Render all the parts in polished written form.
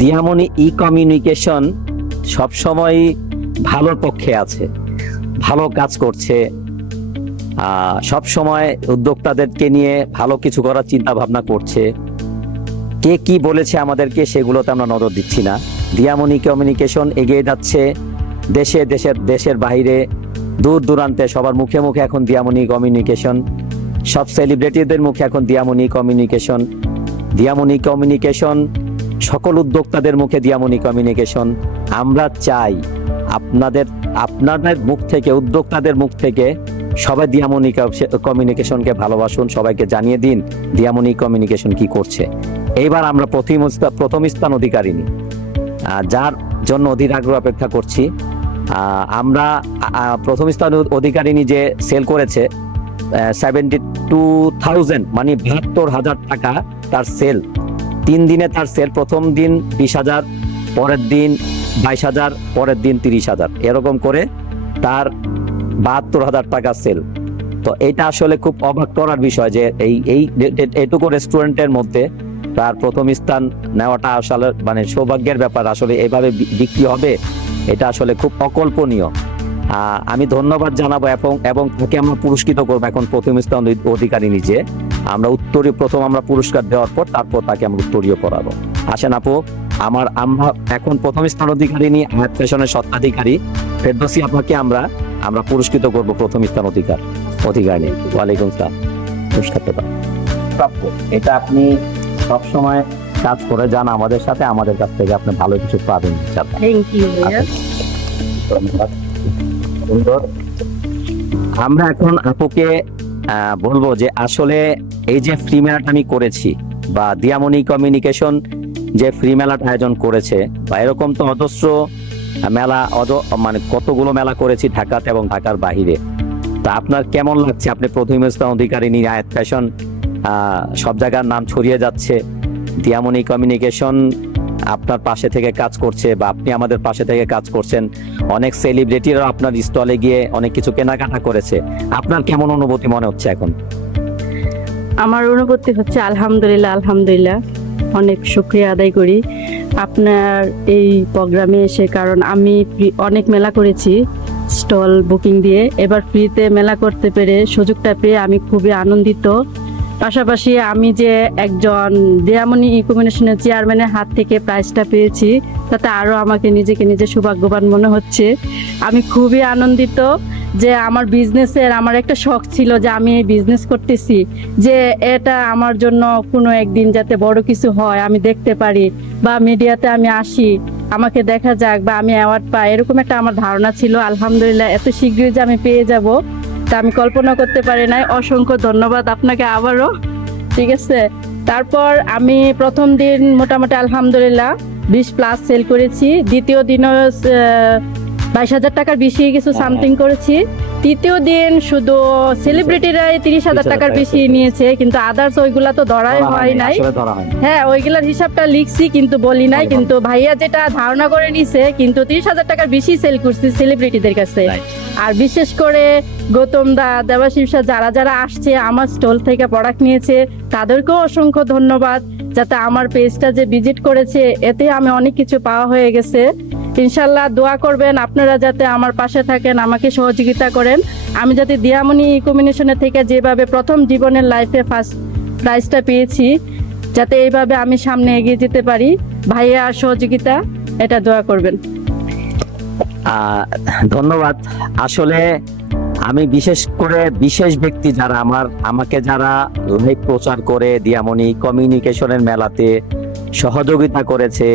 দিয়ামনি ই communication সবসময় ভালোর পক্ষে আছে, ভালো কাজ করছে। সব সময় উদ্যোক্তাদেরকে নিয়ে ভালো কিছু করার চিন্তা ভাবনা করছে। কে কি বলেছে আমাদেরকে সেগুলোতে আমরা নজর দিচ্ছি না। দিয়ামনি কমিউনিকেশন এগিয়ে যাচ্ছে দেশের বাইরে, দূর দূরান্তে সবার মুখে মুখে এখন দিয়ামনি কমিউনিকেশন, সব সেলিব্রিটিদের মুখে এখন দিয়ামনি কমিউনিকেশন। দিয়ামনি কমিউনিকেশন সকল উদ্যোক্তাদের মুখে দিয়ামনি কমিউনিকেশন। আমরা চাই আপনাদের মুখ থেকে, উদ্যোক্তাদের মুখ থেকে সবাই দিয়ামনি কমিউনিকেশনকে ভালোবাসুন, সবাইকে জানিয়ে দিন দিয়ামনি কমিউনিকেশন কি করছে। এইবার আমরা প্রথম স্থান অধিকারিণী, যার জন্য অধীর আগ্রহ অপেক্ষা করছি। আমরা প্রথম স্থান অধিকারিণী যে সেল করেছে 72,000, মানে 72,000 টাকা তার সেল। 3 দিনে তার সেল, প্রথম দিন 20,000, পরের দিন 22,000, পরের দিন 30,000, এরকম করে তার 72,000 টাকা সেল। তো এটা আসলে খুব অবাক করার বিষয় যে এইটুকু রেস্টুরেন্টের মধ্যে তার প্রথম স্থান নেওয়াটা আসলে মানে সৌভাগ্যের ব্যাপার। আসলে এইভাবে বিক্রি হবে, এটা আসলে খুব অকল্পনীয়। আমি ধন্যবাদ জানাবো এবং তাকে আমরা পুরস্কৃত করবো এখন প্রথম স্থান অধিকারী নিজে। আমরা প্রথম আমরা পুরস্কার দেওয়ার পর তারপর তাকে আমরা উত্তরীয় পড়াবো। আসেন আপু, আমরা এখন প্রথম স্থান অধিকারিণী আয়াত ফ্যাশনের স্বত্বাধিকারী ফেরদৌসী আপনাকে আমরা পুরস্কৃত করব প্রথম স্থান অধিকারিণী। ওয়ালাইকুম আসসালাম। পুরস্কারটা প্রাপ্য, এটা আপনি সবসময় কাজ করে যান আমাদের সাথে, আমাদের কাছ থেকে আপনি ভালো কিছু পাবেন। থ্যাংক ইউ ভাইয়া। ধন্যবাদ। সুন্দর। আমরা এখন আপুকে বলবো যে আসলে এই যে ফ্রি মেলাটা আমি করেছি, বা দিয়ামনি কমিউনিকেশন যে ফ্রি মেলাটা আয়োজন করেছে, বা এরকম তো অজস্র মেলা, মানে কতগুলো মেলা করেছি ঢাকাতে এবং ঢাকার বাহিরে। তা আপনার কেমন লাগছে? আপনি প্রথম স্থান অধিকারিণী, আয়াত ফ্যাশন সব জায়গার নাম ছড়িয়ে যাচ্ছে, দিয়ামনি কমিউনিকেশন আপনার পাশে থেকে কাজ করছে, বা আপনি আমাদের পাশে থেকে কাজ করছেন। অনেক সেলিব্রিটিরা আপনার স্টলে গিয়ে অনেক কিছু কেনাকাটা করেছে। আপনার কেমন অনুভূতি মনে হচ্ছে এখন? আমার অনুভূতি হচ্ছে আলহামদুলিল্লাহ, অনেক শুকরিয়া আদায় করি আপনার এই প্রোগ্রামে এসে। কারণ আমি অনেক মেলা করেছি স্টল বুকিং দিয়ে, এবার ফ্রিতে মেলা করতে পেরে, সুযোগটা পেয়ে আমি খুবই আনন্দিত। পাশাপাশি আমি যে একজন দিয়ামনি কমিউনিকেশনের চেয়ারম্যানের হাত থেকে প্রাইজটা পেয়েছি, তাতে আরও আমাকে নিজে সৌভাগ্যবান মনে হচ্ছে। আমি খুবই আনন্দিত যে আমার বিজনেসের, আমার একটা শখ ছিল যে আমি এই বিজনেস করতেছি, যে এটা আমার জন্য কোনো একদিন যাতে বড় কিছু হয়, আমি দেখতে পারি, বা মিডিয়াতে আমি আসি, আমাকে দেখা যাক, বা আমি অ্যাওয়ার্ড পাই, এরকম একটা আমার ধারণা ছিল। আলহামদুলিল্লাহ, এত শীঘ্রই যে আমি পেয়ে যাব তা আমি কল্পনা করতে পারি নাই। অসংখ্য ধন্যবাদ আপনাকে আবারও। ঠিক আছে, তারপর আমি প্রথম দিন মোটামুটি আলহামদুলিল্লাহ 20+ সেল করেছি। দ্বিতীয় দিনও 22,000 টাকার বেশি কিছু সামথিং করেছি। তৃতীয় দিন শুধু সেলিব্রিটিরাই 30,000 টাকার বেশি নিয়েছে, কিন্তু আদার্স ওইগুলা তো ধরাই হয় নাই। হ্যাঁ, ওইগুলার হিসাবটা লিখছি কিন্তু বলি নাই। কিন্তু ভাইয়া যেটা ধারণা করে নিছে, কিন্তু 30,000 টাকার বেশি সেল করছি সেলিব্রিটিদের কাছে। আর বিশেষ করে গৌতম দা, দেবাশিস, যারা আসছে আমার স্টল থেকে প্রোডাক্ট নিয়েছে, তাদেরকেও অসংখ্য ধন্যবাদ। যাতে আমার পেজটা যে ভিজিট করেছে, এতে আমি অনেক কিছু পাওয়া হয়ে গেছে। ইনশাল্লাহ দোয়া করবেন আপনারা, যাতে আমার পাশে থাকেন, আমাকে সহযোগিতা করেন। আমি যাতে দিয়ামনি কমিউনিকেশনের থেকে যেভাবে প্রথম জীবনের লাইফে ফার্স্ট প্রাইজটা পেয়েছি, যাতে এইভাবে আমি সামনে এগিয়ে যেতে পারি। ভাইয়া সহযোগিতা, এটা দোয়া করবেন। ধন্যবাদ। আসলে আমি বিশেষ ব্যক্তি যারা আমাকে যারা লাইভ প্রচার করে দিয়ামনি কমিউনিকেশনের মেলাতে সহযোগিতা করেছে,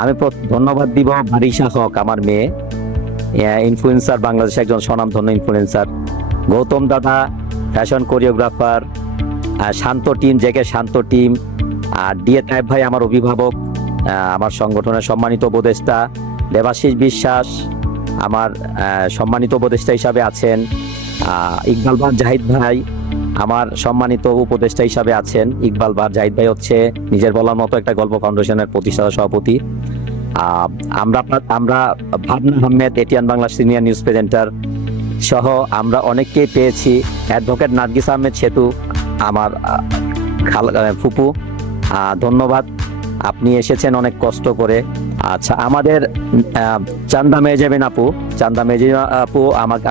আমি ধন্যবাদ দিব বারিশা হক, আমার মেয়ে, ইনফ্লুয়েন্সার, বাংলাদেশে একজন স্বনামধন্য ইনফ্লুয়েন্সার। গৌতম দাদা, ফ্যাশন কোরিওগ্রাফার, শান্ত টিম, জেকে শান্ত টিম, আর ডিএ তাইব ভাই আমার অভিভাবক, আমার সংগঠনের সম্মানিত উপদেষ্টা। দেবাশিস বিশ্বাস আমার সম্মানিত উপদেষ্টা হিসাবে আছেন। ইকবাল বার জাহিদ ভাই আমার সম্মানিত উপদেষ্টা হিসাবে আছেন। ইকবাল বার জাহিদ ভাই হচ্ছে নিজের বলার মতো একটা গল্প ফাউন্ডেশনের প্রতিষ্ঠাতা সভাপতি। আমরা ভাবনা Ahmed, ATN Bangla senior news presenter সহ আমরা অনেককেই পেয়েছি। অ্যাডভোকেট নার্গিস আহমেদ সেতু আমার ফুপু, ধন্যবাদ। আপনি এসেছেন অনেক কষ্ট করে। আচ্ছা, আমাদের চান্দা মেজাবিন আপু,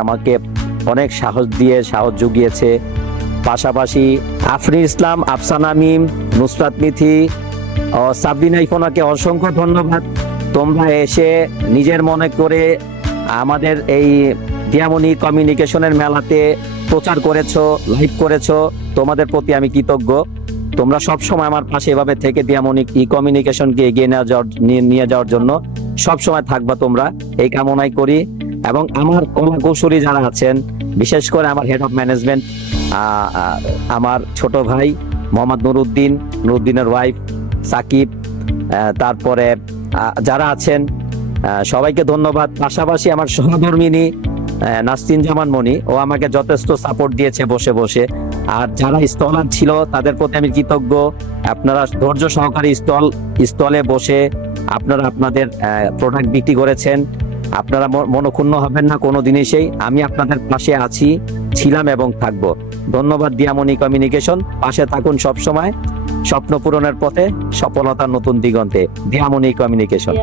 আমাকে অনেক সাহস জুগিয়েছে। পাশাপাশি আফরিন ইসলাম, আফসানা মিম, নুসরাত মিথি ও সাবরিনা ইফোনাকে অসংখ্য ধন্যবাদ। তোমরা এসে নিজের মনে করে আমাদের এই দিয়ামণি কমিউনিকেশনের মেলাতে প্রচার করেছো, লাইভ করেছো, তোমাদের প্রতি আমি কৃতজ্ঞ। তোমরা সব সময় আমার পাশে এভাবে থেকে দিয়ামণি কমিউনিকেশনকে এগিয়ে নিয়ে যাওয়ার জন্য সব সময় থাকবা তোমরা, এই কামনাই করি। এবং আমার কলা কৌশলী যারা আছেন, বিশেষ করে আমার হেড অফ ম্যানেজমেন্ট, আমার ছোট ভাই মোহাম্মদ নুরুদ্দিনের ওয়াইফ সাকিব, তারপরে যারা আছেন সবাইকে ধন্যবাদ। পাশাপাশি আমার সহধর্মিনী নাসরিন জামান মনি, ও আমাকে যথেষ্ট সাপোর্ট দিয়েছে বসে বসে। আর যারা স্টলার ছিল তাদের প্রতি আমি কৃতজ্ঞ। আপনারা ধৈর্য সহকারে স্টলে বসে আপনারা আপনাদের প্রোডাক্ট বিক্রি করেছেন। আপনারা মনক্ষুণ্ণ হবেন না কোনো জিনিসেই। আমি আপনাদের পাশে আছি, ছিলাম এবং থাকবো। ধন্যবাদ দিয়ামণি কমিউনিকেশন। পাশে থাকুন সব সময়, স্বপ্ন পূরণের পথে, সফলতার নতুন দিগন্তে। দিয়ামণি কমিউনিকেশন।